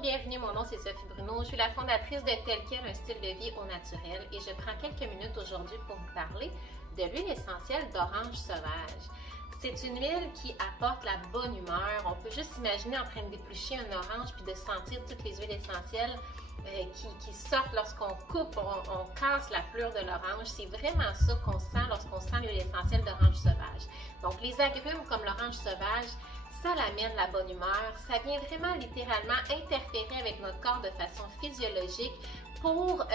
bienvenue, mon nom c'est Sophie Bruno, je suis la fondatrice de Tel Quel, un style de vie au naturel et je prends quelques minutes aujourd'hui pour vous parler de l'huile essentielle d'orange sauvage. C'est une huile qui apporte la bonne humeur, on peut juste s'imaginer en train de déplucher un orange puis de sentir toutes les huiles essentielles qui sortent lorsqu'on coupe, on casse la pleure de l'orange. C'est vraiment ça qu'on sent lorsqu'on sent l'huile essentielle d'orange sauvage. Donc les agrumes comme l'orange sauvage, ça l'amène la bonne humeur, ça vient vraiment littéralement interférer avec notre corps de façon physiologique pour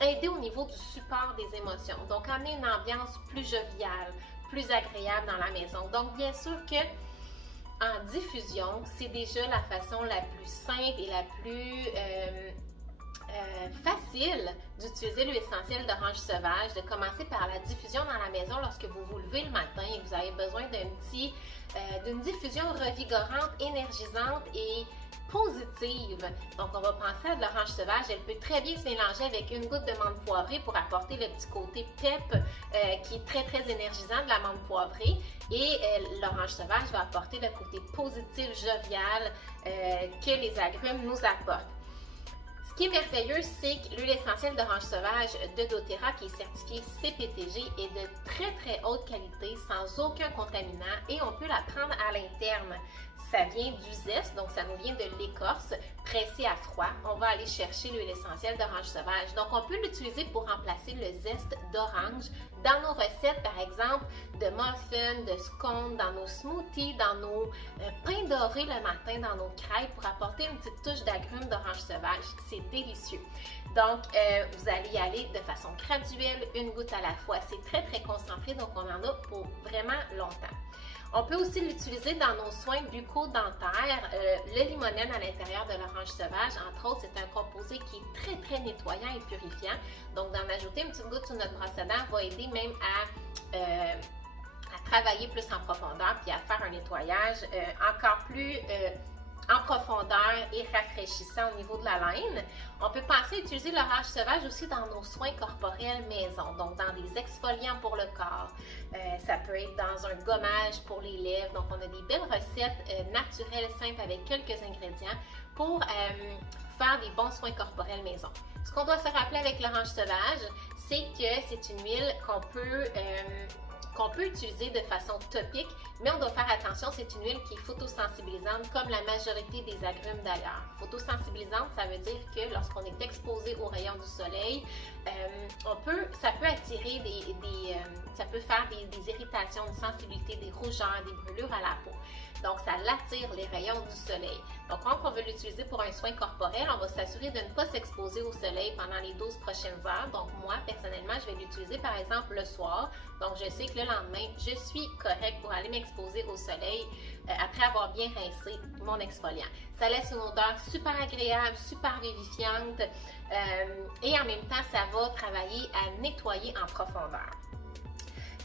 aider au niveau du support des émotions. Donc amener une ambiance plus joviale, plus agréable dans la maison. Donc bien sûr que en diffusion, c'est déjà la façon la plus simple et la plus facile d'utiliser l'huile essentielle d'orange sauvage, de commencer par la diffusion dans la maison lorsque vous vous levez le matin et vous avez besoin d'une diffusion revigorante, énergisante et positive. Donc, on va penser à de l'orange sauvage. Elle peut très bien se mélanger avec une goutte de menthe poivrée pour apporter le petit côté pep qui est très, très énergisant de la menthe poivrée. Et l'orange sauvage va apporter le côté positif, jovial que les agrumes nous apportent. Ce qui est merveilleux, c'est que l'huile essentielle d'orange sauvage de doTERRA, qui est certifiée CPTG, est de très très haute qualité, sans aucun contaminant, et on peut la prendre à l'interne. Ça vient du zeste, donc ça nous vient de l'écorce pressée à froid. On va aller chercher l'huile essentielle d'orange sauvage. Donc on peut l'utiliser pour remplacer le zeste d'orange dans nos recettes, par exemple, de muffins, de scones, dans nos smoothies, dans nos pains dorés le matin, dans nos crêpes, pour apporter une petite touche d'agrumes d'orange sauvage. C'est délicieux. Donc, vous allez y aller de façon graduelle, une goutte à la fois. C'est très, très concentré, donc on en a pour vraiment longtemps. On peut aussi l'utiliser dans nos soins bucco-dentaires. Le limonène à l'intérieur de l'orange sauvage, entre autres, c'est un composé qui est très, très nettoyant et purifiant. Donc, d'en ajouter une petite goutte sur notre brosse à dents va aider même à travailler plus en profondeur puis à faire un nettoyage encore plus en profondeur et rafraîchissant au niveau de la laine. On peut penser à utiliser l'orange sauvage aussi dans nos soins corporels maison, donc dans des exfoliants pour le corps. Ça peut être dans un gommage pour les lèvres. Donc, on a des belles recettes naturelles, simples, avec quelques ingrédients pour faire des bons soins corporels maison. Ce qu'on doit se rappeler avec l'orange sauvage, c'est que c'est une huile qu'on peut utiliser de façon topique, mais on doit faire attention, c'est une huile qui est photosensibilisante comme la majorité des agrumes d'ailleurs. Photosensibilisante, ça veut dire que lorsqu'on est exposé aux rayons du soleil, ça peut attirer ça peut faire des irritations, une sensibilité, des rougeurs, des brûlures à la peau. Donc, ça l'attire les rayons du soleil. Donc, quand on veut l'utiliser pour un soin corporel, on va s'assurer de ne pas s'exposer au soleil pendant les 12 prochaines heures. Donc, moi, personnellement, je vais l'utiliser, par exemple, le soir. Donc, je sais que le lendemain, je suis correcte pour aller m'exposer au soleil après avoir bien rincé mon exfoliant. Ça laisse une odeur super agréable, super vivifiante et en même temps, ça va travailler à nettoyer en profondeur.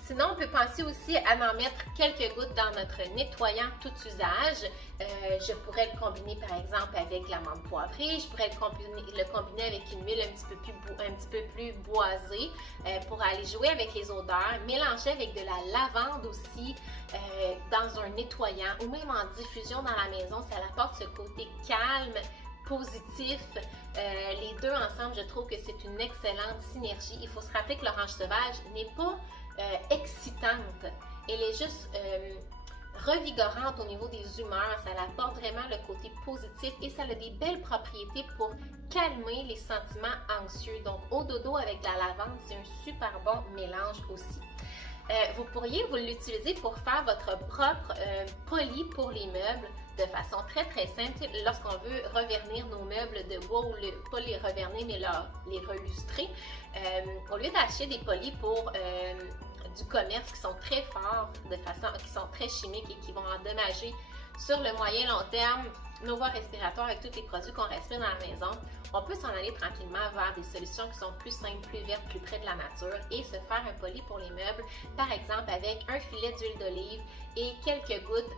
Sinon, on peut penser aussi à en mettre quelques gouttes dans notre nettoyant tout usage. Je pourrais le combiner par exemple avec la menthe poivrée, je pourrais le combiner avec une huile un petit peu plus boisée pour aller jouer avec les odeurs, mélanger avec de la lavande aussi dans un nettoyant ou même en diffusion dans la maison, ça apporte ce côté calme, positif. Les deux ensemble, je trouve que c'est une excellente synergie. Il faut se rappeler que l'orange sauvage n'est pas excitante. Elle est juste revigorante au niveau des humeurs. Ça apporte vraiment le côté positif et ça a des belles propriétés pour calmer les sentiments anxieux. Donc, au dodo avec la lavande, c'est un super bon mélange aussi. Vous pourriez l'utiliser pour faire votre propre poli pour les meubles de façon très très simple. Lorsqu'on veut revernir nos meubles de bois ou pas les revernir mais les relustrer, au lieu d'acheter des polis pour du commerce qui sont très forts, qui sont très chimiques et qui vont endommager sur le moyen long terme nos voies respiratoires avec tous les produits qu'on respire dans la maison, on peut s'en aller tranquillement vers des solutions qui sont plus simples, plus vertes, plus près de la nature et se faire un poli pour les meubles, par exemple avec un filet d'huile d'olive et quelques gouttes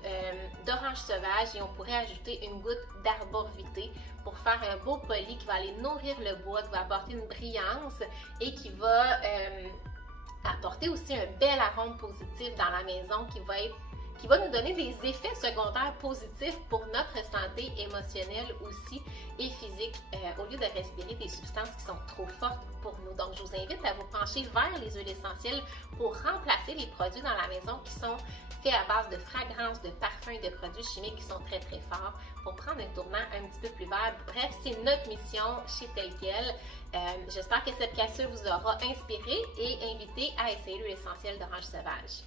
d'orange sauvage et on pourrait ajouter une goutte d'arborvité pour faire un beau poli qui va aller nourrir le bois, qui va apporter une brillance et qui va apporter aussi un bel arôme positif dans la maison qui va être qui va nous donner des effets secondaires positifs pour notre santé émotionnelle aussi et physique, au lieu de respirer des substances qui sont trop fortes pour nous. Donc, je vous invite à vous pencher vers les huiles essentielles pour remplacer les produits dans la maison qui sont faits à base de fragrances, de parfums, de produits chimiques qui sont très très forts pour prendre un tournant un petit peu plus vert. Bref, c'est notre mission chez Tel Quel. J'espère que cette capsule vous aura inspiré et invité à essayer l'huile essentielle d'orange sauvage.